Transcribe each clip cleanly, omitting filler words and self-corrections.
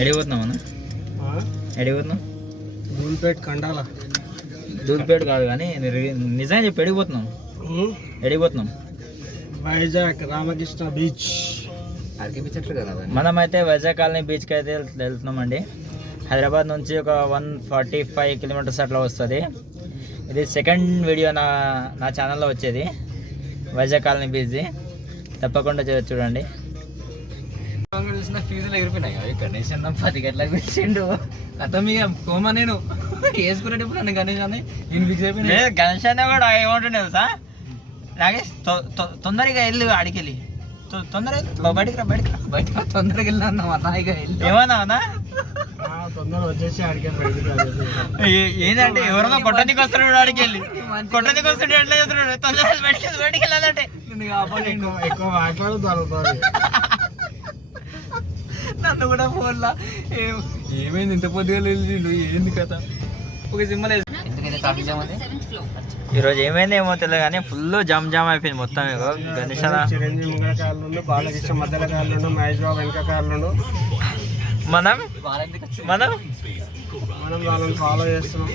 ఎడిపోతున్నామన్నా ఎడిపోతున్నాం దూల్పేట కండాల దూల్పేట కాదు కానీ నిజంగా చెప్పి ఎడిపోతున్నాం ఎడిపోతున్నాం వైజాగ్ రామకృష్ణ బీచ్ మనమైతే వైజాగ్ కాలనీ బీచ్కి అయితే వెళ్తున్నామండి. హైదరాబాద్ నుంచి ఒక 145 కిలోమీటర్స్ అట్లా వస్తుంది. ఇది సెకండ్ వీడియో నా ఛానల్లో వచ్చేది వైజాగ్ కాలనీ బీచ్ది. తప్పకుండా చూడండి. చూసిన ఫీజులు ఎగిరిపోయినాయి అవి. గణేష్ అన్న 10 గంటలకు పిలిచిండు. అతను ఇక కోమా నేను వేసుకునేటప్పుడు నన్ను గణేష్ అని నేను ఫిక్స్ అయిపోయినా. గణేష్ అన్న కూడా ఏమంటుండే తెలుసా, నాగేష్ తొందరగా వెళ్ళు ఆడికెళ్ళి, తొందరగా బయటకు తొందరగా వెళ్ళి అన్నా అన్న. ఇక ఏమన్నా తొందరగా వచ్చేసి ఆడికెళ్ళి ఏంటంటే ఎవరన్నా కొట్టనికి వస్తున్నాడు, ఆడికి వెళ్ళి కొట్టనికి వస్తుంటే ఎట్లా చెప్తున్నాడు, తొందరగా బయటికి వెళ్ళాలంటే ఎక్కువ మాట్లాడుతారు. నన్ను కూడా ఫోన్లో ఏమైంది ఇంత పొద్దుగా వెళ్ళిండు ఏంది కథ. ఒక సింబల్ ఈరోజు ఏమైంది ఏమో తెలియదు కానీ ఫుల్ జామ్ అయిపోయింది మొత్తం. గణేష్ చిరంజీవి ముంగల కార్లు, బాలకృష్ణ మధ్యలో కార్లు, మహేష్ బాబు వెనక కార్లు. మనం వాళ్ళని ఫాలో చేస్తున్నాం.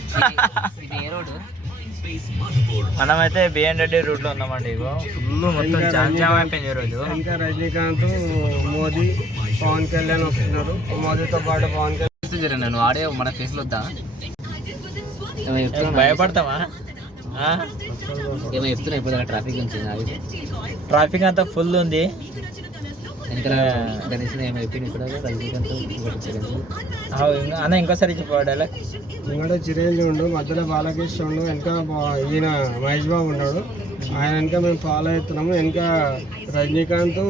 మనమైతే బిఎన్ రెడ్డి రూట్ లో ఉన్నామండి. ఇగో ఫుల్ మొత్తం జామ్ అయిపోయింది ఈరోజు. ఇంకా రజనీకాంత్, మోదీ, పవన్ కళ్యాణ్ వస్తున్నారు. మోదీతో పాటు పవన్ కళ్యాణ్. నేను ఆడే మన ఫేస్ లో వద్దా భయపడతావా? ఏమో చెప్తున్నా ఇప్పుడు ట్రాఫిక్ నుంచి. ట్రాఫిక్ అంతా ఫుల్ ఉంది. అన్న ఇంకోసారి చెప్పాడు. ముంగట చిరంజీవి ఉండు, మధ్యలో బాలకృష్ణ ఉండు, వెనక ఈయన మహేష్ బాబు ఉన్నాడు. ఆయన వెనక మేము ఫాలో అవుతున్నాము. వెనక రజనీకాంత్,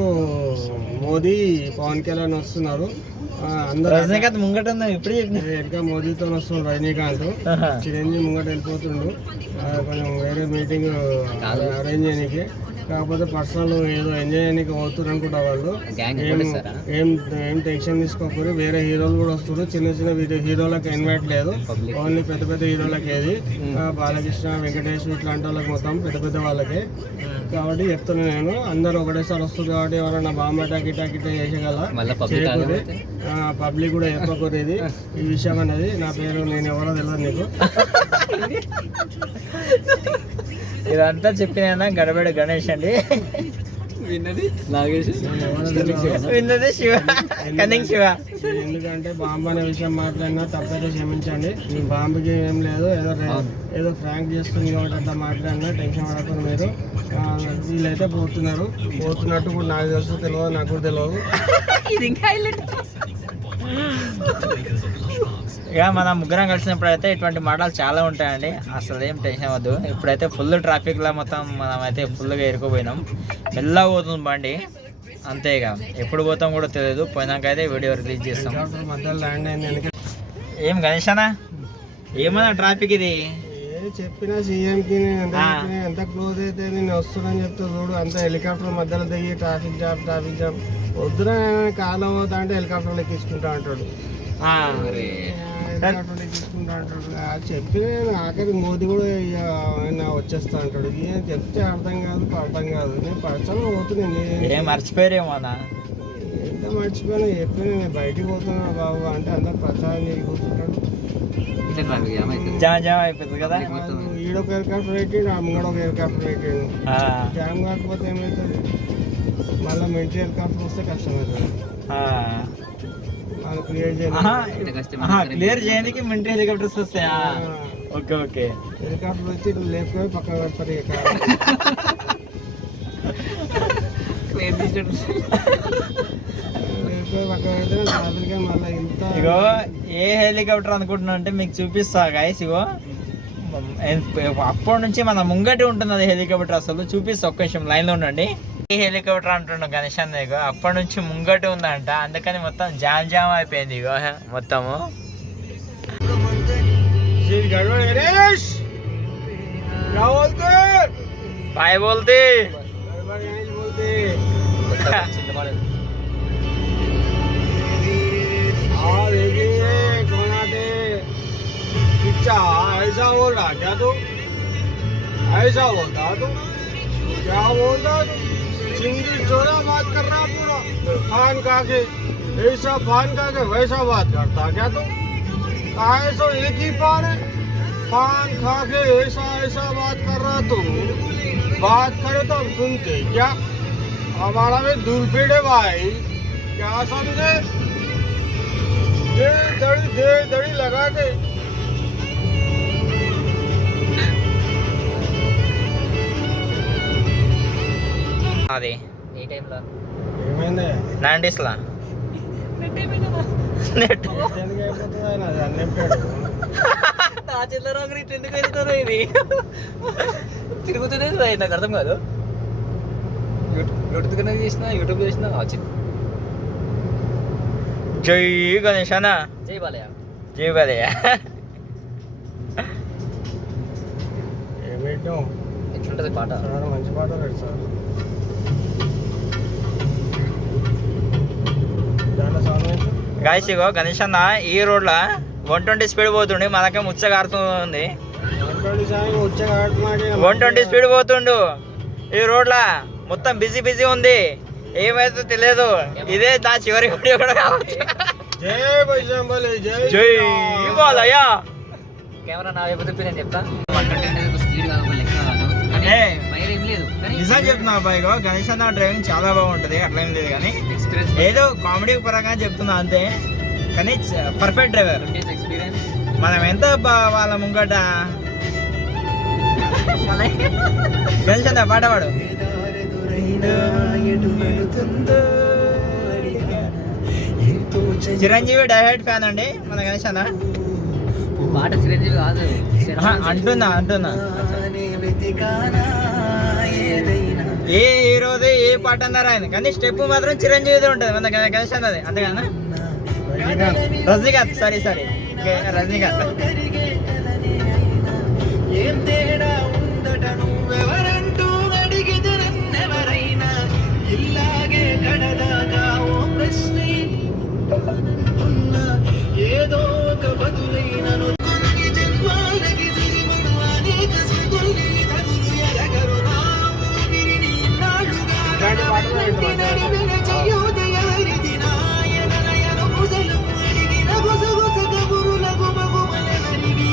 మోదీ, పవన్ కళ్యాణ్ వస్తున్నారు. అందరూ రజనీకాంత్ ముంగట ఇప్పుడు వెనక మోదీతో వస్తున్నాడు రజనీకాంత్. చిరంజీవి ముంగట వెళ్ళిపోతుండు. కొంచెం వేరే మీటింగ్ అరేంజ్ చేయడానికి, కాకపోతే పర్సనల్ ఏదో ఎంజాయ్ చేయడానికి పోతున్నారు అనుకుంటా వాళ్ళు. ఏం టెన్షన్ తీసుకోకూడదు. వేరే హీరోలు కూడా వస్తున్నారు. చిన్న హీరోలకు ఇన్వైట్ లేదు, ఓన్లీ పెద్ద హీరోలకి. ఏది బాలకృష్ణ, వెంకటేష్ ఇట్లాంటి వాళ్ళకి మొత్తం పెద్ద వాళ్ళకి. కాబట్టి చెప్తున్నా నేను, అందరూ ఒకటేసారి వస్తుంది కాబట్టి ఎవరైనా బాంబ గిటా చేసేగల చేయకూడదు. పబ్లిక్ కూడా చెప్పకూడదు ఇది ఈ విషయం అనేది. నా పేరు నేను ఎవరో తెలియదు నీకు. ఇదంతా చెప్పిన గడబడి గణేష్ అండి. విన్నది నాగేష్, విన్నది శివ, కనింగ్ శివ. ఎందుకంటే బాంబు అనే విషయం మాట్లాడినా తప్పైతే క్షమించండి. బాంబుకి ఏం లేదు, ఏదో ఫ్రాంక్ చేస్తుంది కాబట్టి అంతా మాట్లాడినా టెన్షన్ పడకుండా మీరు. వీళ్ళైతే పోతున్నట్టు కూడా నాకు తెలుసు, తెలియదు, నాకు కూడా తెలియదు. ఇక మన ముగ్గురం కలిసినప్పుడు అయితే ఇటువంటి మాటలు చాలా ఉంటాయండి. అసలు ఏం టెన్షన్ వద్దు. ఇప్పుడైతే ఫుల్ ట్రాఫిక్లో మొత్తం మనమైతే ఫుల్గా ఇరుక్కుపోయినాం. మెల్లగా పోతుంది బండి అంతే. ఇక ఎప్పుడు పోతాం కూడా తెలియదు. పోయినాక అయితే వీడియో రిలీజ్ చేస్తాం. ఏం గణేషనా ఏమన్నా ట్రాఫిక్ ఇది చెప్పినా సీఎంకి ఎంత క్లోజ్ అయితే నేను వస్తున్నాను చెప్తా చూడు. అంత హెలికాప్టర్ మధ్యలో దిగి ట్రాఫిక్ జామ్ వద్దురా. కాలం పోతా అంటే హెలికాప్టర్లు ఎక్కించుకుంటా అంటాడు. చెప్పి ఆఖరి మోదీ కూడా వచ్చేస్తా అంటాడు. చెప్తే అర్థం కాదు. నేను పర్సనల్ పోతున్నాను. మర్చిపోయారేమో ఎంత మర్చిపోయినా చెప్పి నేను బయటికి పోతున్నా బాబు అంటే అందరు ప్రచారం చేసి కూర్చుంటాడు. జామ్ అయిపోతుంది కదా. ఈడొక హెలికాప్టర్ పెట్టిండు, ఆ ముంగడ ఒక హెలికాప్టర్ పెట్టిండు. జామ్ కాకపోతే ఏమవుతుంది, మళ్ళీ మిలిటరీ హెలికాప్టర్ వస్తే కష్టమవుతుంది. క్లియర్ చేయడానికి మిలిటరీ హెలికాప్టర్స్ వస్తాయా? ఓకే. హెలికాప్టర్ వచ్చి లేకపోయి పక్క పెడతారు. ఇగో ఏ హెలికాప్టర్ అనుకుంటున్నా అంటే మీకు చూపిస్తా గైస్. ఇగో అప్పటి నుంచి మన ముంగటి ఉంటుంది అది హెలికాప్టర్. అసలు చూపిస్తా, ఒక్క నిమిషం లైన్లో ఉండండి. ఏ హెలికాప్టర్ అంటున్నాడు గణేష్ అన్న. ఇగో అప్పటి నుంచి ముంగటి ఉందంట, అందుకని మొత్తం జామ్ అయిపోయింది. ఇగో మొత్తము బాయ్ బోల్తే ऐसा बोल रहा क्या तू? ऐसा बोलता तू? क्या बोलता तू? चिंगी चोरा बात कर रहा पूरा खान का के ऐसा पान खा के वैसा बात करता क्या तू? काहे सो एक ही पान है, पान खा के ऐसा ऐसा बात कर रहा तू। बात करे तो हम सुनते क्या? हमारा भी दूरपीड़ है भाई, क्या समझे? दे दड़ी लगा के అది ఏ టైంలో ఏమైంది? 90s లా నెట్ ఎందుకు అయిపోతుంది ఆయన? అది అన్నెప్పాడు. ఆ చిల్లర ఎందుకు వెళ్తారో ఇది తిరుగుతుంది నాకు అర్థం కాదు. యూట్యూబ్ కన్నా చేసిన వచ్చింది. జై గణేష్ అన్న, జై బాలయ్య. జై బాలయ్య. ఏం పెట్టాం? ఎట్లుంటది పాట? సార్ మంచి పాట లేదు సార్. దాంట్లో సాంగ్ ఏంటి? గాయస్ ఇగో గణేష్ అన్న ఈ రోడ్లో 120 స్పీడ్ పోతుండే, మనకే ముచ్చ కారుతుంది. 120 స్పీడ్ పోతుండు ఈ రోడ్లా, మొత్తం బిజీ ఉంది, ఏమైతే తెలియదు. ఇదే నా చివరి వీడియో కూడా కావచ్చు. జై బజరంగబలి, జై బాలయ్య. కెమెరా నా వైపు తిప్పి నేను చెప్తా. 120 స్పీడ్ కాదు, లెక్క కాదు, కానీ ఏ, ఫైర్ ఏం లేదు. కానీ నిజం చెప్తున్నా అబ్బాయి, గణేష్ అన్న డ్రైవింగ్ చాలా బాగుంటుంది, అట్లేం లేదు. కానీ ఎక్స్పీరియన్స్ ఏదో కామెడీ పరంగా చెప్తున్నా అంతే, కానీ పర్ఫెక్ట్ డ్రైవర్. ఎక్స్పీరియన్స్ మనం ఎంత వాళ్ళ ముంగట గణేష్ అన్న పాట పాడు. చిరంజీవి డైహెడ్ ఫ్యాన్ అండి మన గణేష్ అన్న. పాట చిరంజీవి కాదు, అంటున్నా ఏ హీరోది ఏ పాట అన్నారు ఆయన, కానీ స్టెప్ మాత్రం చిరంజీవిది ఉంటుంది మన గణేష్ అన్నది, అంతేగానా? రజనీకాంత్, సారీ రజనీకాంత్. ఏం తేడా ఉందట నువ్వెవరంటూ అడిగితే నన్నెవరైనా ఇల్లాగే కడదాకా ఓ ప్రశ్నే ఉన్నా, ఏదో ఒక బదులైనను కొన్ని జన్మాలకి తిరిగడు అనేక స్మృతుల్ని తగులు ఎరగరు నా ఊపిరిని ఇన్నాళ్ళుగా నడవనంటి నడిపిన చెయ్యోదయవరిది నాయననయను ముసలు అడిగిన గుసగుస కబురుల గుమగుమలెవరివి.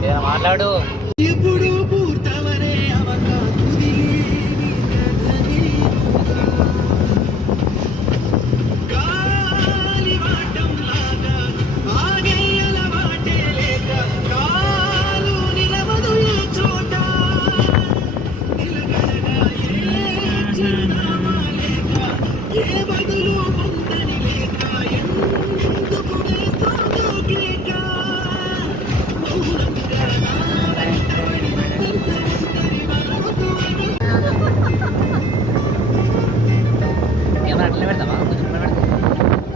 ఏదైనా మాట్లాడు. ఎప్పుడు పూర్తవనే అవక కుదిలేని కథని గాలివాటంలాగా ఆగేయల వాటే లేక కాలు నిలవదు ఏ చోట నిలకడగా ఏ చిరునామా లేక ఏ బదులు పొందని లేక ఎందుకు వేస్తుందో కేక మౌనంగా నా వెంటబడి వెంటబడి మనవకు కెమెరా అట్లనే పెడతావా? కొంచెం ముందర పెడతా.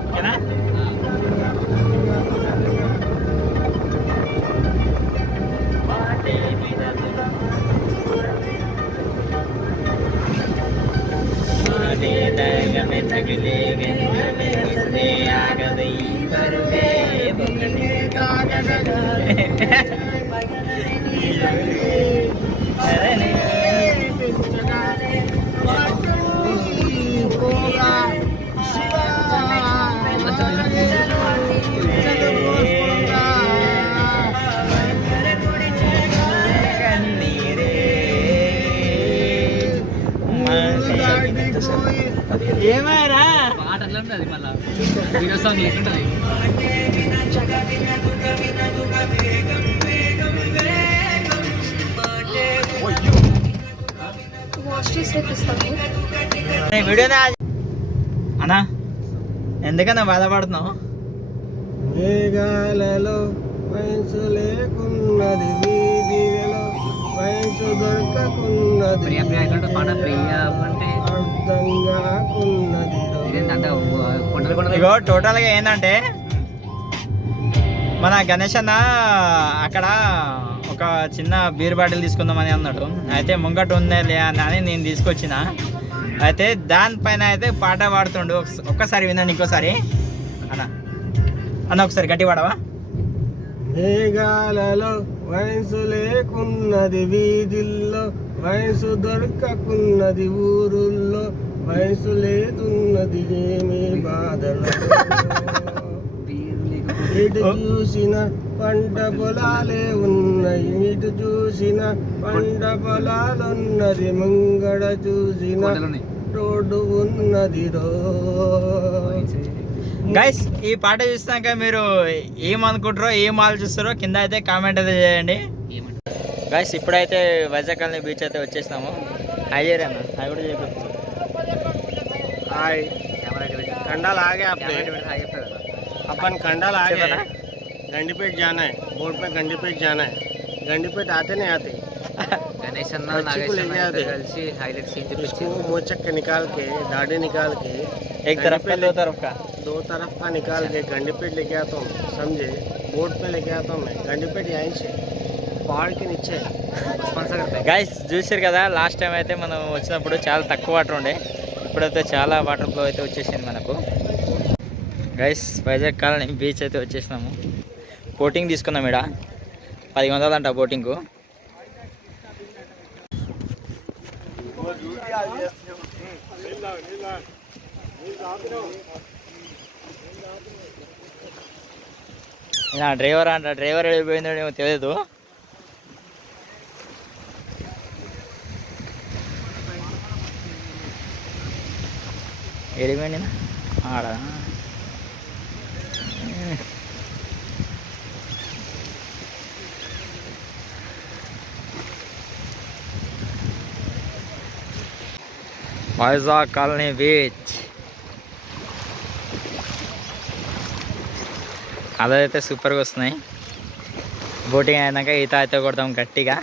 ఓకేనా? ఏమైనా పాట అట్లా ఉంటుంది, మళ్ళీ హీరో సాంగ్ లెక్కుంటుంది. వీడియోనే అన్నా, ఎందుకన్నా బాధపడుతున్నావు? మేఘాలలో వయసు లేకున్నది, వీధిలో వయసు దొరకకున్నది, ప్రియ ప్రియ ఎట్లా పాట? ప్రియ అంటే అర్థంగా ఉన్నది ఇదేంటంటే కొండలు కొండలు ఇగో టోటల్గా ఏంటంటే మన గణేష్ అన్న అక్కడ ఒక చిన్న బీర్ బాటిల్ తీసుకుందామని అన్నాడు. అయితే ముంగట ఉందేలే అని నేను తీసుకొచ్చిన. అయితే దానిపైన అయితే పాట పాడుతుండు. ఒక్కసారి వినండి ఇంకోసారి. అన్న ఒకసారి గట్టి పాడవా? మేఘాలలో వయసు లేకున్నది వీధుల్లో, వయసు దొరకకున్నది ఊరుల్లో, వయసు లేదున్నది ఏమి బాధలో. ఇటు చూసిన పంట పొలాలే ఉన్నాయి, ఇటు చూసిన పంట పొలాలున్నది, ముంగడ చూసిన రోడ్డు ఉన్నది రో. గైస్ ఈ పాట చూసినాక మీరు ఏమనుకుంటారో ఏం ఆలోచిస్తారో కింద అయితే కామెంట్ అయితే చేయండి. గైస్ ఇప్పుడైతే వైజాగ్ కాలనీ బీచ్ అయితే వచ్చేసినాము. హాయ్ చేయరా అన్న, హాయ్ కూడా చెప్పు. हाय कंडाल आ गए आपने अपन कंडाल आ गए गंडीपेट जाना है बोर्ड पे गंडीपेट जाना है गंडीपेट आते नहीं आते గణేష్ అన్న बच्ची को ले गया थे కలిసి హైలైట్ సీన్ उसको मोचक के निकाल के दाढ़ी निकाल के एक तरफ का दो तरफ का दो तरफ का निकाल के गंडीपेट लेके आता हूँ समझे बोर्ड पे लेके आता हूँ मैं गंडीपेट यहीं से पहाड़ के नीचे గైస్ చూసారు కదా లాస్ట్ టైం అయితే మనం వచ్చినప్పుడు చాలా తక్కువ వాటర్ ఉండే, ఇప్పుడైతే చాలా వాటర్ ఫ్లో అయితే వచ్చేసింది మనకు. గైస్ వైజాగ్ కాలనీ బీచ్ అయితే వచ్చేసినాము. బోటింగ్ తీసుకున్నాం. ఇక్కడ 1000 అంట బోటింగ్కు. డ్రైవర్ అంట, డ్రైవర్ వెళ్ళిపోయిందో ఏమో తెలియదు. ఎడిపోయింది ఆడ. వైజాగ్ కాలనీ బీచ్ అదైతే సూపర్గా వస్తున్నాయి. బోటింగ్ అయినాక ఈత అయితే కొడతాం గట్టిగా.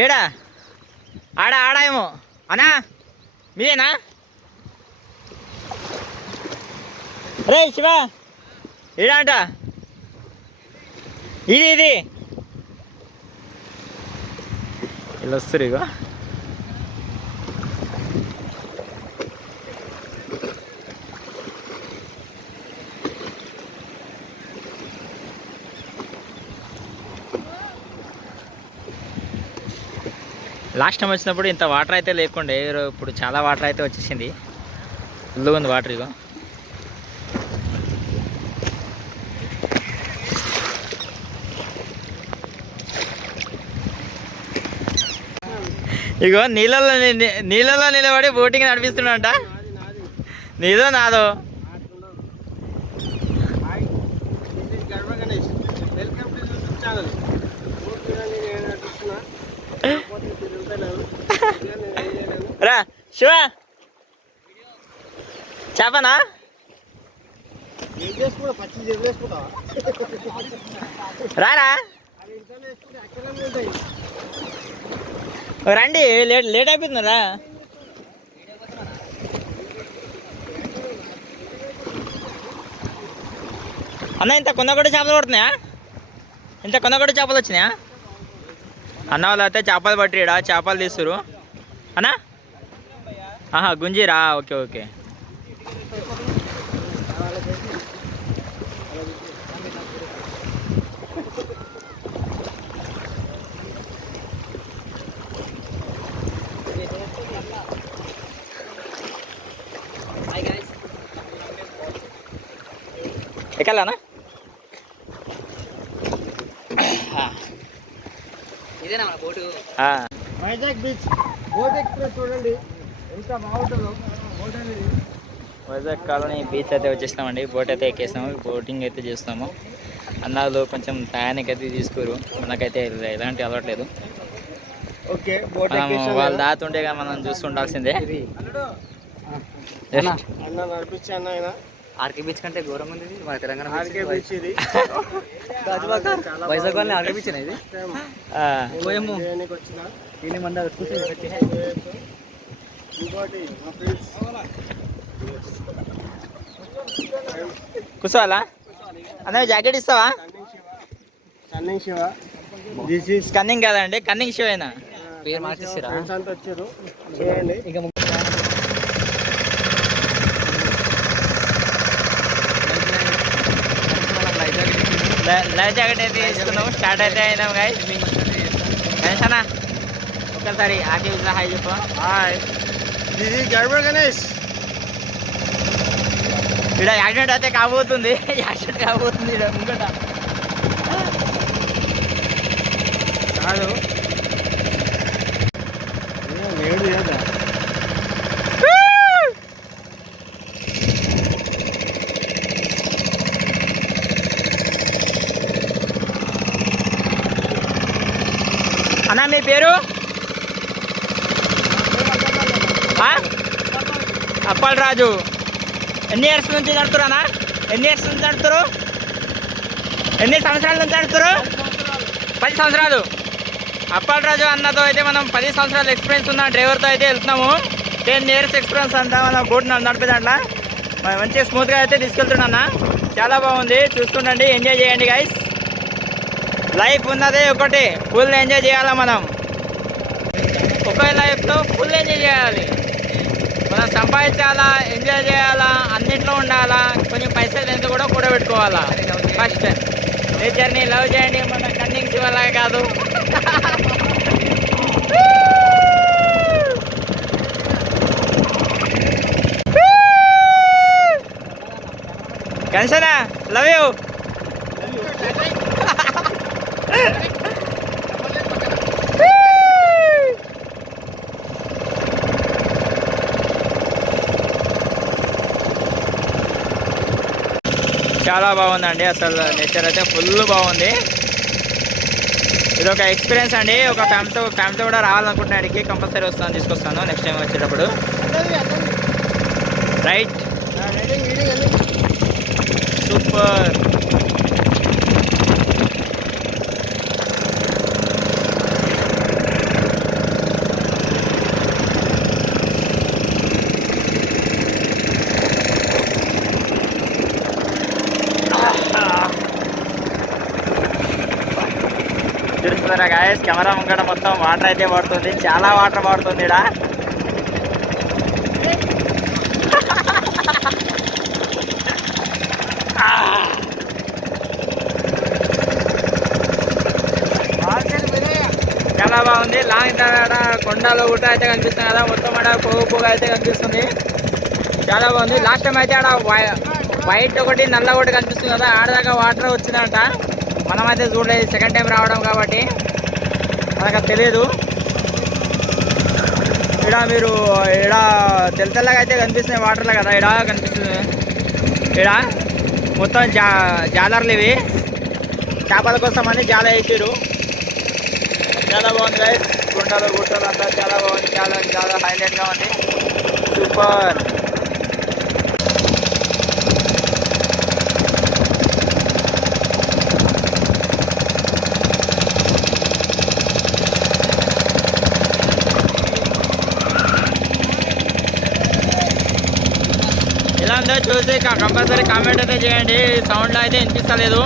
ఏడా ఆడా ఏమో అన్నా మీరేనా? రే శివ ఏడా అంట ఇది ఇలా వస్తారు. ఇక లాస్ట్ టైం వచ్చినప్పుడు ఇంత వాటర్ అయితే లేకుండే, ఇప్పుడు చాలా వాటర్ అయితే వచ్చేసింది. ఫుల్గా ఉంది వాటర్. ఇగో నీళ్ళల్లో నిలబడి బోటింగ్ నడిపిస్తున్నాడంట. నీదో నాదో రా శివ చేపనా రారా రండి. లేట్ అయిపోతుందిరా. అన్న ఇంత కొన్నగొడ్డ చేపలు పడుతున్నాయా? ఇంత కొన్నగొడ్డ చేపలు వచ్చినాయా? అన్న వాళ్ళు అయితే చేపలు పట్టిడా చేపలు తీస్తురు అన్నా. గుంజీరా. Okay okay. ఎక్కాలనా? ఇదేనా మన boat? Vizag beach boat express చూడండి ఎంత బాగుంటుందో బోట్ అనేది. వైజాగ్ కాలనీ బీచ్ అయితే వచ్చేసినామండి. బోట్ అయితే ఎక్కేసాము, బోటింగ్ అయితే చేస్తాము. అన్నాళ్ళు కొంచెం టయానికి అయితే తీసుకోరు, మనకైతే ఎలాంటి అలవట్లేదు. ఓకే బోట్ వాళ్ళు దాతుంటే మనం చూస్తుండాల్సిందే. అన్న నడిపించి అన్న ఆయన ఆర్కే బీచ్ కంటే ఘోరంగా ఉంది మన తెలంగాణ ఆర్కే బీచ్ ఇది. వైజాగ్ వాళ్ళని ఆర్కే బీచ్ ఇది. ఇంకోటి మా ఫ్రెండ్స్ కూర్చోవాలా అన్న జాకెట్ ఇస్తావా? Cunning Shiva this is cunning కాదండి, కన్నింగ్ షో అయినా పేరు మార్చేసిరా ఫ్రెండ్స్ అంతా వచ్చారు చూడండి. ఇక లైఫ్ జాకెట్ అయితే తీసుకున్నాము. స్టార్ట్ అయితే అయినాం గైస్. గణేషనా ఒకసారి ఆకి హాయ్ చెప్పు. Hi, this is Garbhar Ganesh. ఇక్కడ యాక్సిడెంట్ అయితే కాబోతుంది, యాక్సిడెంట్ కాబోతుంది ఇక్కడ ముంగట. కాదు వేడు కదా. అన్న మీ పేరు? అప్పల్ రాజు. ఎన్ని ఇయర్స్ నుంచి నడుతురానా? ఎన్ని ఇయర్స్ నుంచి నడుతురు? ఎన్ని సంవత్సరాల నుంచి నడుతురు? 10 సంవత్సరాలు. అప్పల్ రాజు అన్నతో అయితే మనం 10 సంవత్సరాల ఎక్స్పీరియన్స్ ఉన్న డ్రైవర్తో అయితే వెళ్తున్నాము. 10 ఇయర్స్ ఎక్స్పీరియన్స్ అంతా మనం బోట్ నడిపే దాంట్లో మంచిగా స్మూత్గా అయితే తీసుకెళ్తున్నా. చాలా బాగుంది, చూస్తుండండి, ఎంజాయ్ చేయండి గైస్. లైఫ్ ఉన్నదే ఒకటి, ఫుల్ ఎంజాయ్ చేయాలా మనం. ఒకే లైఫ్లో ఫుల్ ఎంజాయ్ చేయాలి. మనం సంపాదించాలా, ఎంజాయ్ చేయాలా, అన్నింటిలో ఉండాలా. కొంచెం పైసలు ఎంత కూడా కూడబెట్టుకోవాలా. ఫస్ట్ నేచర్ని లవ్ చేయండి, మన కన్నింగ్ శివలాగా కాదు. కన్సనా లవ్ యూ. చాలా బాగుందండి, అసలు నేచర్ అయితే ఫుల్ బాగుంది. ఇది ఒక ఎక్స్పీరియన్స్ అండి. ఒక ఫ్యామిలీతో కూడా రావాలనుకుంటున్నా. అడిగి కంపల్సరీ వస్తాను, తీసుకొస్తాను నెక్స్ట్ టైం వచ్చేటప్పుడు. Right, super. చూస్తున్నారా గాయస్, కెమెరా ముంగట మొత్తం వాటర్ అయితే పడుతుంది. చాలా వాటర్ పడుతుంది ఇక్కడ. చాలా బాగుంది. లాంగ్ కొండలు గుట్ట అయితే కనిపిస్తుంది కదా, మొత్తం ఆడ పొగ అయితే కనిపిస్తుంది. చాలా బాగుంది. లాస్ట్ టైం అయితే ఆడ వైట్ ఒకటి నల్ల ఒకటి కనిపిస్తుంది కదా, ఆడదాకా వాటర్ వచ్చిందంట. మనమైతే చూడలేదు, సెకండ్ టైం రావడం కాబట్టి మనకు తెలియదు. ఇక్కడ మీరు ఇక్కడ తెల్లగా అయితే కనిపిస్తున్నాయి వాటర్లో కదా, ఇక్కడ కనిపిస్తుంది. ఇక్కడ మొత్తం జాలర్లు ఇవి, చేపల కోసం అని జాల వేసారు. చాలా బాగుంది గైస్, గుంటలు గుట్టలు అంతా చాలా బాగుంది. చాలా హైలైట్గా ఉంది, సూపర్. ఎలా ఉందో చూసి కంపల్సరీ కామెంట్ అయితే చేయండి. సౌండ్లో అయితే వినిపిస్తలేదు.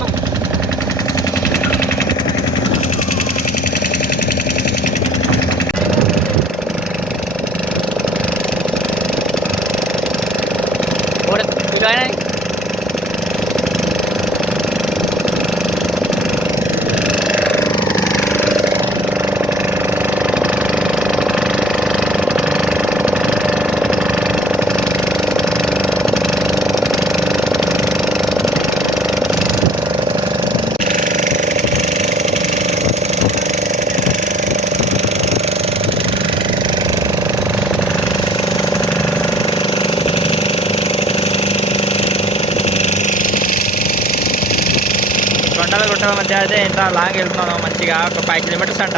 కొండల గుట్టల మధ్య అయితే ఇంత లాంగ్ వెళ్తున్నాను మంచిగా, ఒక 5 కిలోమీటర్స్ అంట.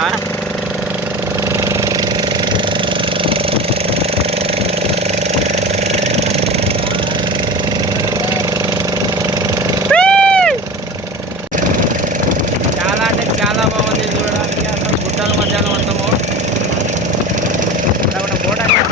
చాలా అంటే చాలా బాగుంది చూడడానికి. అసలు గుట్టల మధ్యలో మొత్తము బోట్ అంటే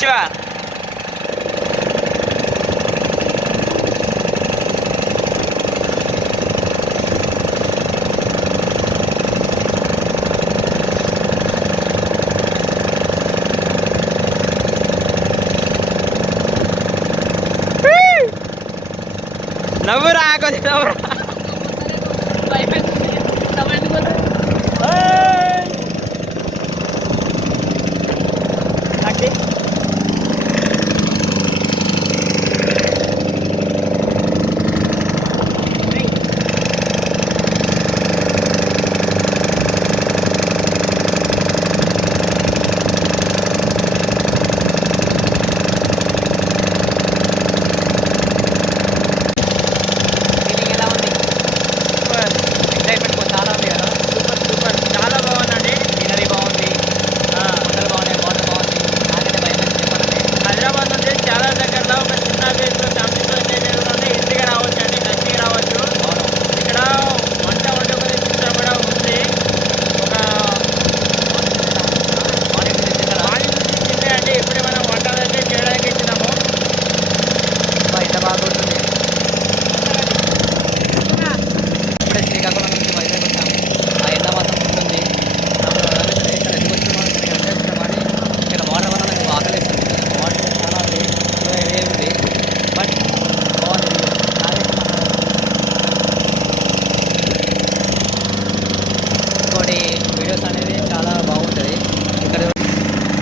శివ నవ్వురా కొద్ది నవ్వురా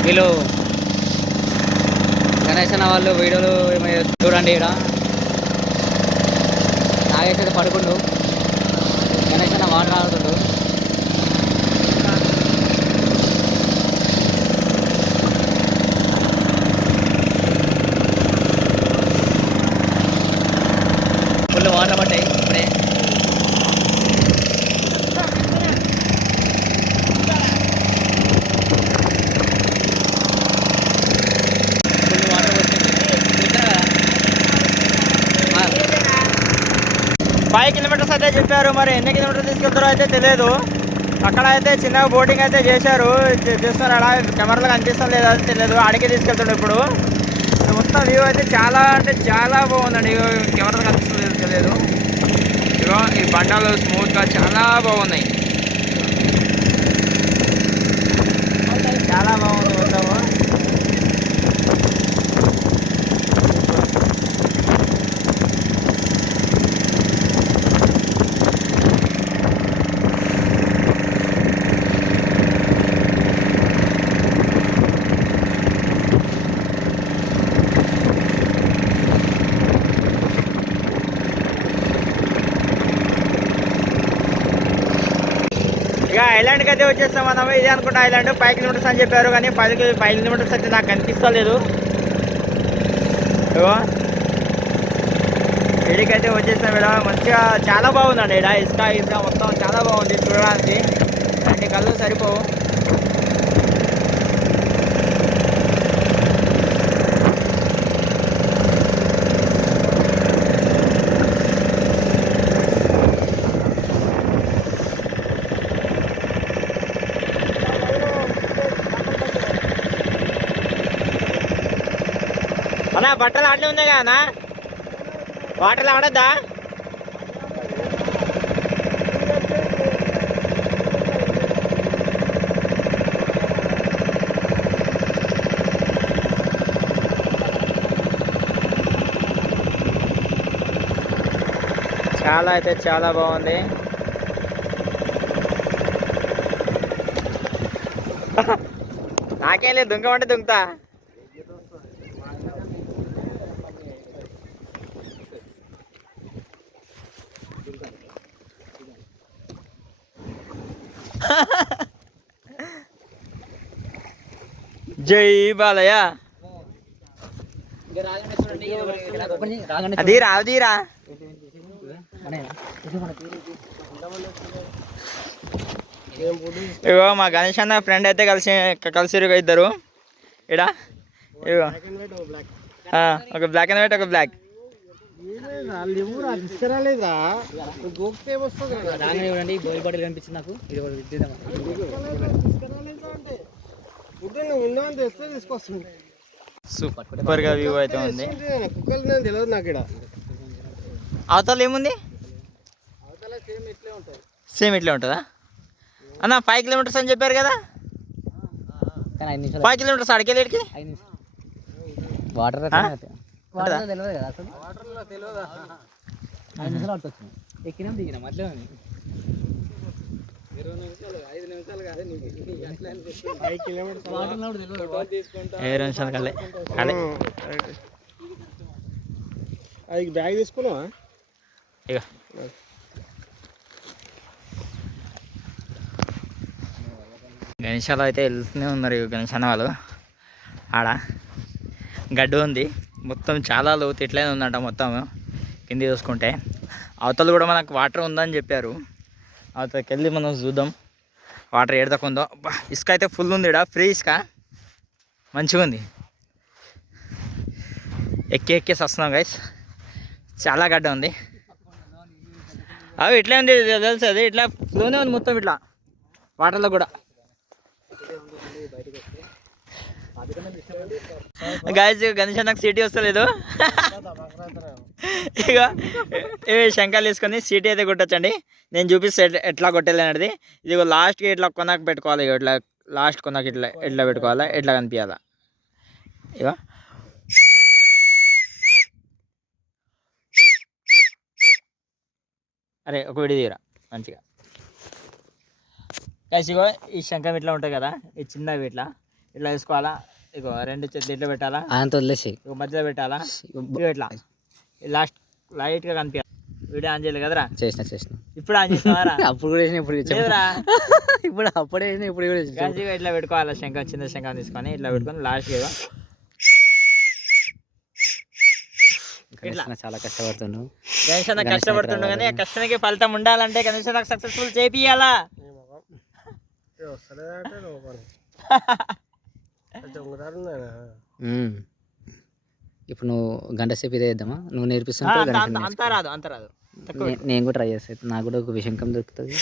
వీళ్ళు గణేష్ అన్న వాళ్ళు వీడియోలు చూడండి. ఇక్కడ నాగేష్ అయితే పడుకుండు, గణేష్ అన్న వాటర్ ఆడుతుండు. ఫుల్ వాటర్ పట్టాయి ఇప్పుడే. ఫైవ్ కిలోమీటర్స్ అయితే చెప్పారు, మరి ఎన్ని కిలోమీటర్లు తీసుకెళ్తారో అయితే తెలియదు. అక్కడ అయితే చిన్నగా బోటింగ్ అయితే చేశారు, చేస్తున్నారు. అలా కెమెరాలో కనిపిస్తుంది లేదా అయితే తెలియదు. ఆడికే తీసుకెళ్తాడు ఇప్పుడు. మొత్తం వ్యూ అయితే చాలా అంటే చాలా బాగుందండి. కెమెరాలో కనిపిస్తుంది తెలియదు. ఇగో ఈ బండాలు స్మూత్గా చాలా బాగున్నాయి, చాలా బాగుంది మొత్తము. ఇక ఐలాండ్కి అయితే వచ్చేస్తాం మనం. ఇదే అనుకుంటా ఐలాండ్. 5 కిలోమీటర్స్ అని చెప్పారు, కానీ 5 కిలోమీటర్స్ అయితే నాకు కనిపిస్తలేదు. ఇగో ఇడికైతే వచ్చేసాం. ఇక్కడ మంచిగా చాలా బాగుందండి. ఇక్కడ ఇసుక మొత్తం చాలా బాగుంది చూడడానికి. అంటే కళ్ళు సరిపోవు. అన్నా బట్టలు ఆటలు ఉన్నాయి కదా, వాటర్లో ఆడద్దా? చాలా అయితే చాలా బాగుంది. నాకేం లేదు, దుంకమంటే దుంకుతా. జై బాలయ్య. అది రావుదీరా. ఇగో మా గణేష్ అన్న ఫ్రెండ్ అయితే కలిసిరు ఇద్దరు. ఇడా ఇగో ఒక బ్లాక్ అండ్ వైట్, ఒక బ్లాక్. బోల్ బాటిల్ కనిపించింది నాకు. ఉందా తెస్తే తీసుకొస్తుంది. సూపర్గా వ్యూ అయితే ఉంది. కుక్కలు నేను తెలియదు నాకు ఇక్కడ. అవతల ఏముంది? అవతల సేమ్ ఇట్లే ఉంటుంది. సేమ్ ఇట్లే ఉంటుందా అన్న? 5 కిలోమీటర్స్ అని చెప్పారు కదా, కానీ 5 నిమిషాలు 5 కిలోమీటర్స్ అడిగేలేడికి 5 నిమిషాలు వాటర్ వాటర్ తెలియదు కదా అసలు. వాటర్లో తెలియదా? 5 నిమిషాలు అటు వచ్చినాయి, ఎక్కినాం దిగినాం మధ్యలో 20 నిమిషాలు 5 నిమిషాలు కాదు నీకు. 5 కిలోమీటర్స్ వాటర్లో తెలియదు. తీసుకుంటా. 7 నిమిషాలు కలే కలే. అది బ్యాగ్ తీసుకున్నావా? ఇక గణేశాలు అయితే వెళ్తూనే ఉన్నారు. ఇక గణేశాన వాళ్ళు ఆడ గడ్డు ఉంది మొత్తం, చాలా లోతు ఇట్లనే ఉందంట మొత్తం కింది చూసుకుంటే. అవతల కూడా మనకు వాటర్ ఉందని చెప్పారు, అవతలకి వెళ్ళి మనం చూద్దాం వాటర్ ఏడదాకా ఉందో. ఇసుక అయితే ఫుల్ ఉంది, ఇక్కడ ఫ్రీ ఇసుక మంచిగా ఉంది. ఎక్కేసి వస్తున్నాం గైస్, చాలా గడ్డ ఉంది. అవి ఇట్లా ఉంది తెలుసు, అది ఇట్లా ఫ్లోనే ఉంది మొత్తం ఇట్లా వాటర్లో కూడా. గాయస్ గణేష్ నాకు సీటీ వస్తలేదు. ఇక శంకాలు తీసుకొని సీటీ అయితే కొట్టచ్చండి. నేను చూపిస్తే ఎట్లా కొట్టేది అనేది. ఇది లాస్ట్కి ఇట్లా కొనకు పెట్టుకోవాలి, ఇక ఇట్లా లాస్ట్ కొనకు ఇట్లా ఎట్లా పెట్టుకోవాలా, ఎట్లా కనిపించాలా. ఇక అరే ఒక విడి తీరా మంచిగా. గైస్ ఇగో ఈ శంఖం ఇట్లా ఉంటాయి కదా, ఈ చిన్నవి ఇట్లా ఇట్లా వేసుకోవాలా. ఇగో 2 చేతులు ఇట్లా పెట్టాలా, అంత వదిలేసి ఇగో మధ్యలో పెట్టాలా. ఇగో ఇట్లా లాస్ట్ లైట్గా కనిపించాలి. వీడియో ఆన్ చేయలేదు కదరా? చేసిన ఇప్పుడు ఆన్ చేసినారా? అప్పుడు కూడా వేసిన, ఇప్పుడు లేదురా. ఇప్పుడు అప్పుడే వేసిన, ఇప్పుడు కూడా వేసిన. గైస్ ఇగో ఇట్లా పెట్టుకోవాలా, శంఖం చిన్న శంఖం తీసుకొని ఇట్లా పెట్టుకొని లాస్ట్ ఇగో ఇట్లా. చాలా కష్టపడుతున్నావు గణేష్ అన్న కష్టపడుతుండు, కానీ ఆ కష్టానికి ఫలితం ఉండాలంటే గణేష్ అన్నకు సక్సెస్ఫుల్ చేపియాలా. వస్తలేదంటే నువ్వు కొంచెం ఉదాహరణ. ఇప్పుడు నువ్వు గంట సేపు ఇదే చేద్దామా? నువ్వు నేర్పిస్తుంటావు, అంత రాదు తక్కువ. నేను కూడా ట్రై చేస్తాను, నాకు కూడా ఒక విషయం దొరుకుతుంది.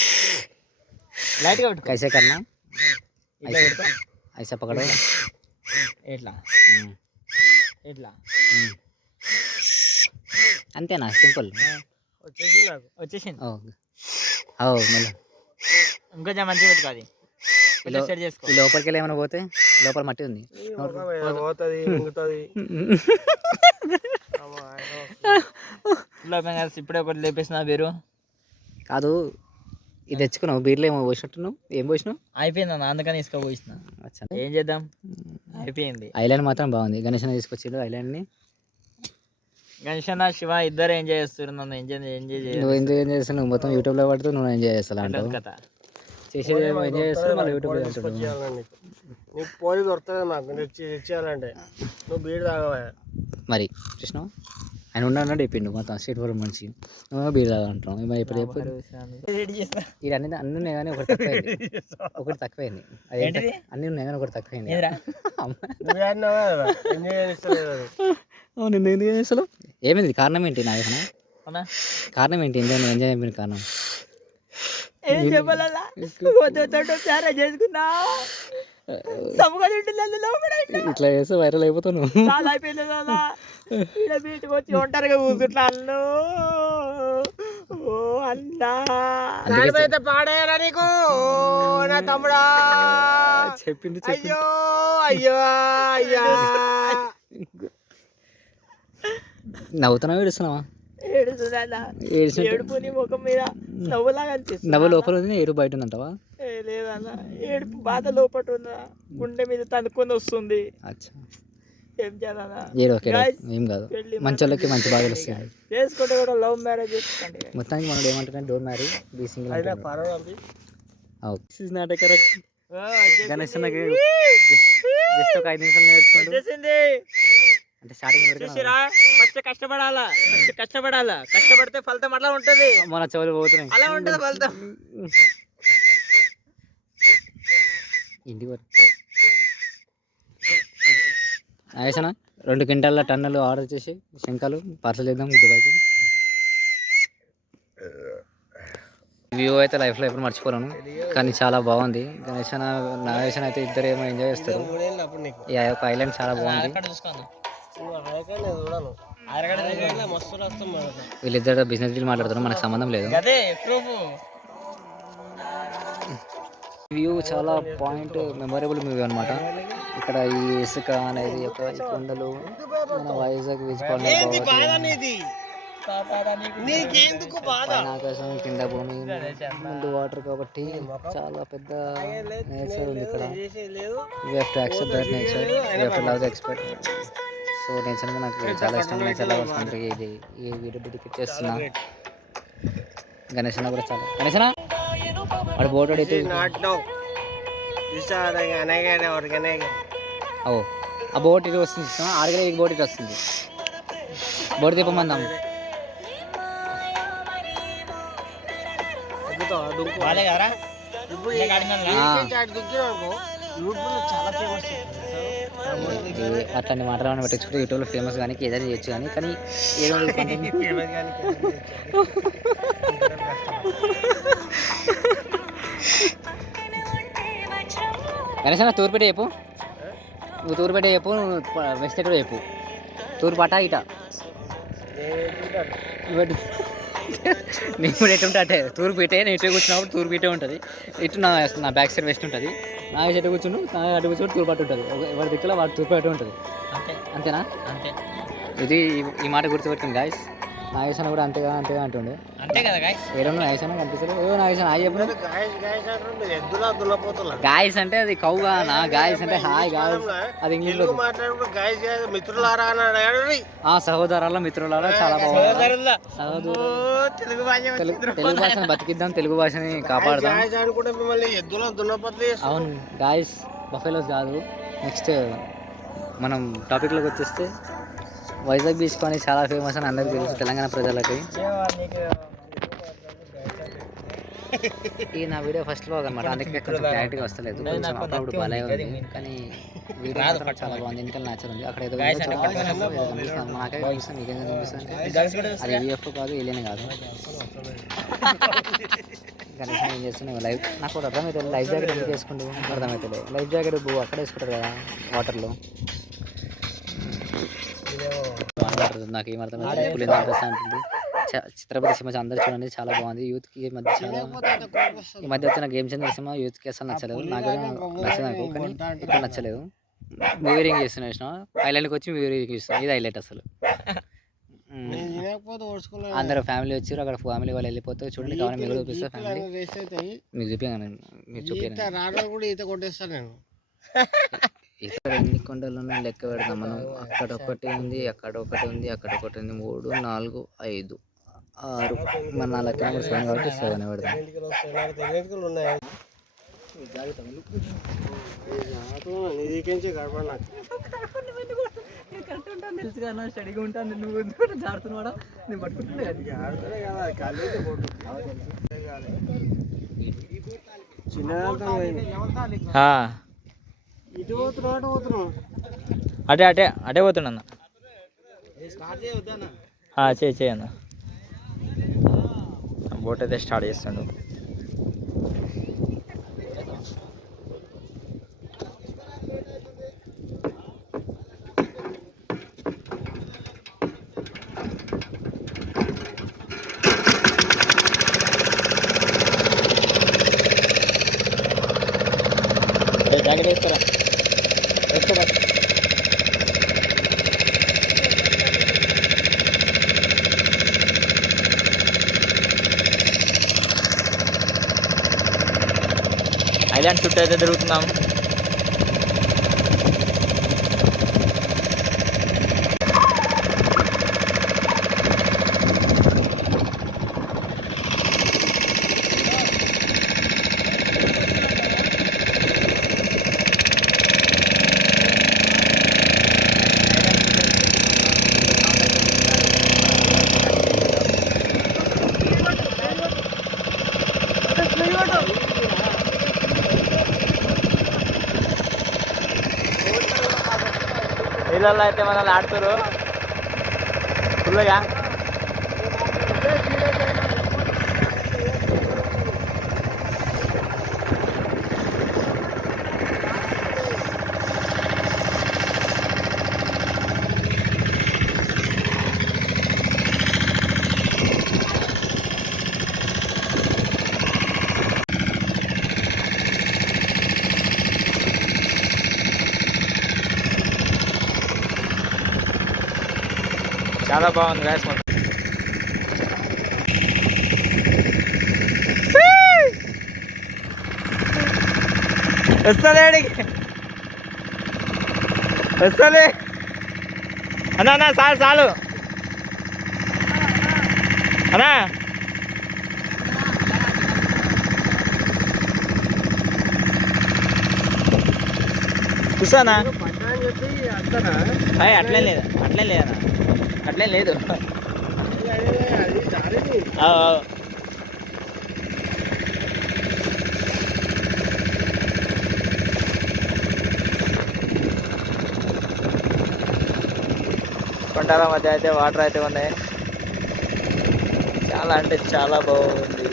లైట్గా పెట్టుకో. కైసే కన్నా ఇట్లా పెట్టుకో. ఐసా పకడో ఇట్లా ఇట్లా అంతేనా? సింపుల్ వచ్చేసి నాకు వచ్చేసింది. మళ్ళీ ఇంకొంచెం మంచిగా పెట్టుకోవాలి. సెట్ చేసుకో. ఈ లోపలికి వెళ్ళి ఏమైనా పోతే లోపల మట్టి ఉంది, పోతుంది మింగుతుంది. ఇప్పుడే ఒకటి లేపేసిన పేరు కాదు. ఇది తెచ్చుకున్నావు, బీర్లో ఏమో పోసినట్టున్నావు. ఏం పోసినావు? అయిపోయింది అన్న, అందుకని ఇసుక పోసిన. ఏం చేద్దాం, అయిపోయింది. ఐలాండ్ మాత్రం బాగుంది. గణేష్ తీసుకొచ్చిండు ఐలాండ్ని. గణేష్ అన్న శివ ఇద్దరు ఎంజాయ్ చేస్తారు. నన్ను ఎంజాయ్ నువ్వు ఎందుకు ఎంజాయ్ చేస్తావు? నువ్వు మొత్తం యూట్యూబ్లో పడుతూ నువ్వు ఎంజాయ్ చేస్తావు అంటావు. కథ చేసేది ఎంజాయ్ చేస్తావు, మళ్ళీ యూట్యూబ్లో నీకు పోయి దొరుకుతుంది నాకు ఇచ్చేయాలంటే నువ్వు బీడు తాగవా మరి. చూసినావు, ఆయన ఉన్నాడు చెప్పిండు మొత్తం స్ట్రీట్ ఫోర్ మంచి. నువ్వు బీర్ తాగంటావు. మరి ఇప్పుడు చెప్పు, ఇది అన్ని ఉన్నాయి కానీ ఒకటి తక్కువైంది. అది అన్నీ ఉన్నాయి కానీ ఒకటి తక్కువైంది. నిన్న ఎందుకు చేస్తావు? ఏమైంది? కారణం ఏంటి? నా కారణం ఏంటి? ఎంజాయ్ అయిపోయిన కారణం ఏం చెప్పాలా? చేసుకున్నా ఇట్లా చేస్తే వైరల్ అయిపోతావు నువ్వు. చాలా అయిపోయింది కదా. ఇలా బీచ్కి వచ్చి ఒంటరిగా కూర్చుంటా అన్ను. ఓ అన్నా అయితే పాడేయరా నీకు నా తమ్ముడా? చెప్పింది. అయ్యో అయ్యో అయ్యా. నవ్వుతున్నావా ఏడుస్తున్నావా? ఏడుపు నీ ముఖం మీద నవ్వులాగా అనిపిస్తుంది. నవ్వు లోపల ఉంది, ఏడు బయట ఉందంటావా? లేదన్నా, ఏడుపు బాధ లోపల ఉందా, గుండె మీద తనుకొని వస్తుంది. ఏం చేయాలన్నా? ఏం కాదు, మంచి వాళ్ళకి మంచి బాధలు వస్తాయి. చేసుకుంటే కూడా లవ్ మ్యారేజ్ చేసుకోండి. మొత్తానికి మనం ఏమంటున్నా, don't marry, be single. Ganesh అన్నకి జస్ట్ ఒక 5 నిమిషాలు నేర్చుకోండి. అంటే స్టార్టింగ్ కష్టపడాలా, కష్టపడితే ఫలితం అట్లా ఉంటుంది. మన చెవులు పోతున్నాయి, అలా ఉంటుంది ఫలితం. ఇంటికి వేసానా 2 క్వింటాల టన్నులు ఆర్డర్ చేసి శంఖాలు పార్సల్ చేద్దాం దుబాయ్కి. వ్యూ అయితే లైఫ్లో ఎప్పుడు మర్చిపోలేను, కానీ చాలా బాగుంది. గణేష్ అన్న నాగేష్ అన్న అయితే ఇద్దరు ఏమో ఎంజాయ్ చేస్తారు. అప్పుడు నీకు ఈ యొక్క ఐలాండ్ చాలా బాగుంది. మస్తు రాస్తాం మనకు. వీళ్ళిద్దరు బిజినెస్ డీల్ మాట్లాడుతున్నారు, మనకు సంబంధం లేదు. అదే ప్రూఫ్. వ్యూ చాలా పాయింట్ మెమొరబుల్ వ్యూ అనమాట. ఇక్కడ ఈ ఇసుక అనేది ఒక ఈ కొండలు, మన వైజాగ్ బీచ్ ఆకాశం, కింద భూమి, ముందు వాటర్ కాబట్టి చాలా పెద్ద నేచర్ ఉంది ఇక్కడ. You have to accept that nature, you have to love the expect. So nature నాకు చాలా ఇష్టం. నేచర్లో వస్తుంది ఇది ఈ వీడియో డెడికేట్ చేస్తున్నా. గణేష్ అన్న కూడా చాలా. గణేష్ అన్న వాడు బోట్ అయితే ఓ ఆ బోట్ ఇటు వస్తుంది, ఆడగలే ఈ బోట్ ఇటు వస్తుంది. బోట్ తిప్పమందాం. వాళ్ళే కదరా అట్లాంటి మాటలు పట్టించుకుంటే యూట్యూబ్లో ఫేమస్ కానీ ఏదైనా చేయొచ్చు కానీ ఏదో గణేష్ అన్న తూర్పేట చెప్పు, నువ్వు తూర్పేట చెప్పు, నువ్వు వెస్ట్ ఎక్కడ చెప్పు. తూర్పు పటా ఇట నేను కూడా ఎటు ఉంటే అంటే తూర్పు ఇటే. నేను ఇటు కూర్చున్నప్పుడు తూర్పు ఇటే ఉంటుంది, ఇటు నా బ్యాక్ సైడ్ వెస్ట్ ఉంటుంది. నా చెట్టు కూర్చుని నా అటు కూర్చుని తూర్పు అటు ఉంటుంది. ఎవరి దిక్కులో వాడు తూర్పు అటు ఉంటుంది. అంతేనా? అంతే. ఇది ఈ మాట గుర్తుపెట్టుకుంది గాయస్. నాగేశ్ అన్న కూడా అంతేగా అంటుండే. అంతే కదా గాయస్. ఏడో నాగేశ్ అన్న కనిపిస్తారు. ఏదో నాగేశ్ అన్న హాయ్ చెప్పు. గాయస్ అంటే అది కౌగా నా, గాయస్ అంటే హాయ్ గాయస్ అది ఇంగ్లీష్లో. సహోదరాల మిత్రులారా చాలా బాగుంది. తెలుగు భాషను బతికిద్దాం, తెలుగు భాషని కాపాడదాం. అవును గాయస్, బఫెలోస్ కాదు. నెక్స్ట్ మనం టాపిక్లోకి వచ్చేస్తే వైజాగ్ బీచ్ కానీ చాలా ఫేమస్ అని అందరికీ తెలుసు తెలంగాణ ప్రజలకి. ఈ నా వీడియో ఫస్ట్ బ్లాగ్ అనమాట, అందుకే కొంచెం క్లారిటీగా వస్తలేదు. కొంచెం అప్పుడప్పుడు బాగా ఉంది, కానీ వీడియో మాత్రం చాలా బాగుంది. వెనకాల నేచర్ ఉంది. అక్కడ ఏదో నాకే కనిపిస్తుంది, మీకేం కనిపిస్తుంది? అది యూఎఫ్ఓ కాదు, ఏలియన్ కాదు. కనీసం ఏం చేస్తున్నావు లైఫ్ నాకు కూడా అర్థమవుతుంది. లైఫ్ జాకెట్ ఎందుకు వేసుకుంటూ అర్థమవుతుంది. లైఫ్ జాకెట్ అక్కడ వేసుకుంటారు కదా వాటర్లో. మాట్లాడుతుంది నాకు ఏం అర్థమవుతుంది. పులింద డ్రెస్ అంటుంది. చిత్రపతి సినిమా అందరూ చూడండి, చాలా బాగుంది. యూత్కి ఈ మధ్య వచ్చిన గేమ్స్ అని సినిమా యూత్కి అసలు నచ్చలేదు. నాకు నచ్చదు నాకు, కానీ ఇప్పుడు నచ్చలేదు. మూవీ రింగ్ చేస్తున్నా, ఐలాండ్కి వచ్చి మూవీ రింగ్ చూస్తాను. ఇది హైలైట్ అసలు. అందరూ ఫ్యామిలీ వచ్చారు, అక్కడ ఫ్యామిలీ వాళ్ళు వెళ్ళిపోతే చూడండి. కావాలి మీరు చూపిస్తా, ఫ్యామిలీ మీకు చూపించాను, మీరు చూపించాను. ఇక్కడ ఎన్ని కొండలు ఉన్నాయి లెక్క పెడదాం మనం. అక్కడ ఒకటి ఉంది, అక్కడ ఒకటి ఉంది, అక్కడ ఒకటి ఉంది. 3, 4, 5, 6 మన 4 కిలోమీటర్స్ కాబట్టి 7 పెడదాం. స్టడీగా ఉంటాను, నువ్వు జాడుతున్నాడా? నేను పట్టుకుంటున్నా. అటే అటే అటే పోతున్నా. చేయన్న బోట్ అయితే స్టార్ట్ చేస్తుండు. జాకెట్ వేసుకోరా, వేసుకో. ఐలాండ్ చుట్టూ అయితే తిరుగుతున్నాం. నీళ్ళల్లో అయితే మనల్ని ఆడుతారు ఫుల్గా. చాలా బాగుంది గాయస్ మొత్తం. వస్తలే అన్నా చాలు అన్నా. చూసానా అట్లేం లేదు అట్లేం లేదు. కొండల మధ్య అయితే వాటర్ అయితే ఉన్నాయి. చాలా అంటే చాలా బాగుంది.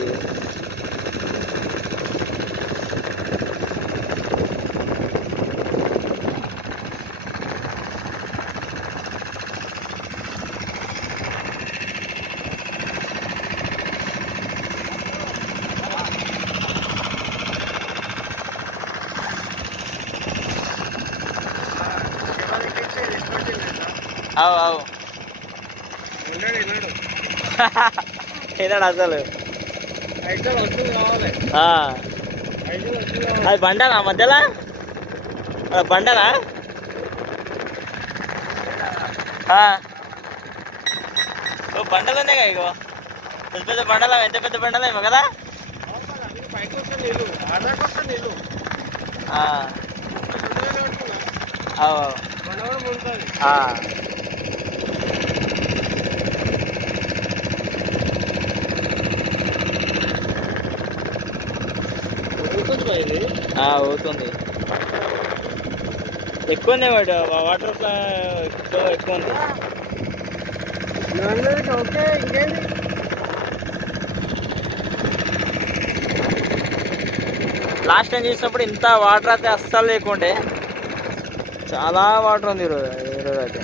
అవు ఏనాడు అసలు అది బండనా మధ్యలో బండనా బండలు ఉన్నాయి కదా ఇగో పెద్ద పెద్ద బండలు ఎంత పెద్ద బండలు ఏమో కదా. అవుతుంది ఎక్కువ ఉంది వాటర్ ఎక్కువ ఉంది. ఓకే ఇంకేంటి లాస్ట్ టైం చూసినప్పుడు ఇంత వాటర్ అయితే అస్సలు లేకుండే, చాలా వాటర్ ఉంది ఈరోజు అయితే.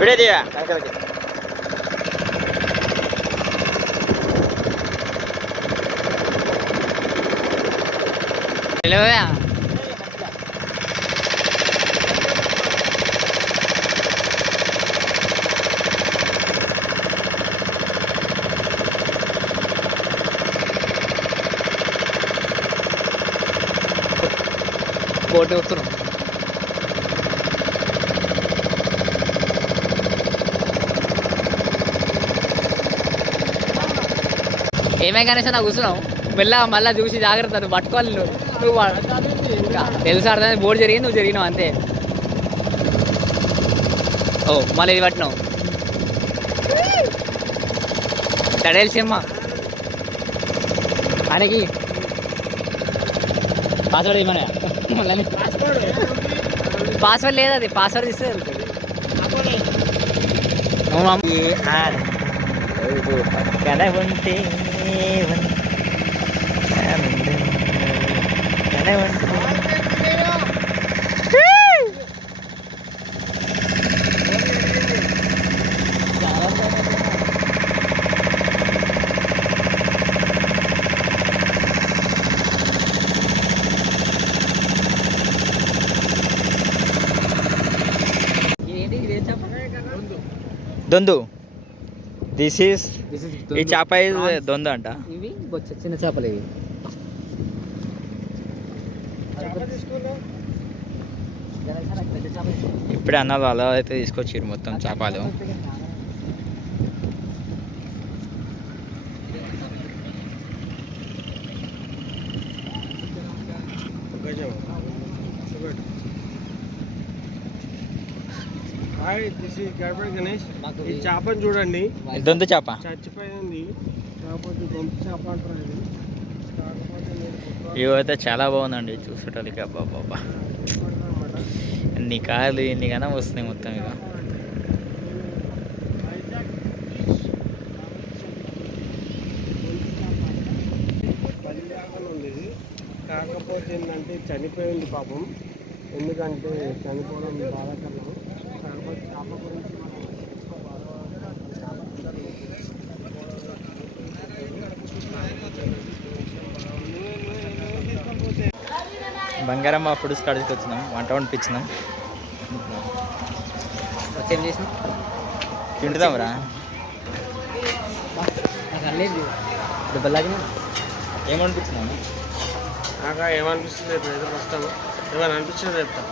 విడేదియా వెనకలకి బోట్ వస్తున్నాం. ఏమే గణేష్ నాకు కూర్చున్నావు మెల్లగా మళ్ళీ చూసి జాగ్రత్త నువ్వు పట్టుకోవాలి. నువ్వు తెలుసు అర్థం బోర్డు జరిగింది నువ్వు జరిగినావు అంతే. ఓ మళ్ళీ ఇది పట్టినావు తడేల్సిమ్మా ఆయనకి పాస్వర్డ్ ఇవ్వమనే మళ్ళీ పాస్వర్డ్ లేదు, అది పాస్వర్డ్ ఇస్తే పక్కన ఉంటే దొందు. దిస్ ఈస్ ఈ చేప దొందు అంట. ఇవి చిన్న చేపలు ఇవి. ఇప్పుడే అన్నారు అలా అయితే తీసుకొచ్చారు మొత్తం చేపలు. ఈ చేపను చూడండి, దొందు చేప చచ్చిపోయింది. చేప అంటారు ఇది. ఇవైతే చాలా బాగుందండి చూసేటానికి. అబ్బా బాబా ఎన్ని కార్లు ఎన్ని కన్నా వస్తున్నాయి మొత్తం. ఇక కాకపోతే ఏంటంటే చనిపోయింది పాపం. ఎందుకంటే చనిపోవడం బాధాకరం. కాకపోతే చేప గురించి మనం ఎక్కువ బంగారమ్మ ఫుడ్స్ కాడికి వచ్చినాం, వంట వండిపించినాం. వచ్చేం చేసినాం తింటుదాంరా. నాకు అల్లేదు దెబ్బలాగినా ఏమనిపించినాము? నాకు ఏమనిపిస్తుంది రేపు ఏదో వస్తాము. ఏమైనా అనిపించింది చెప్తా.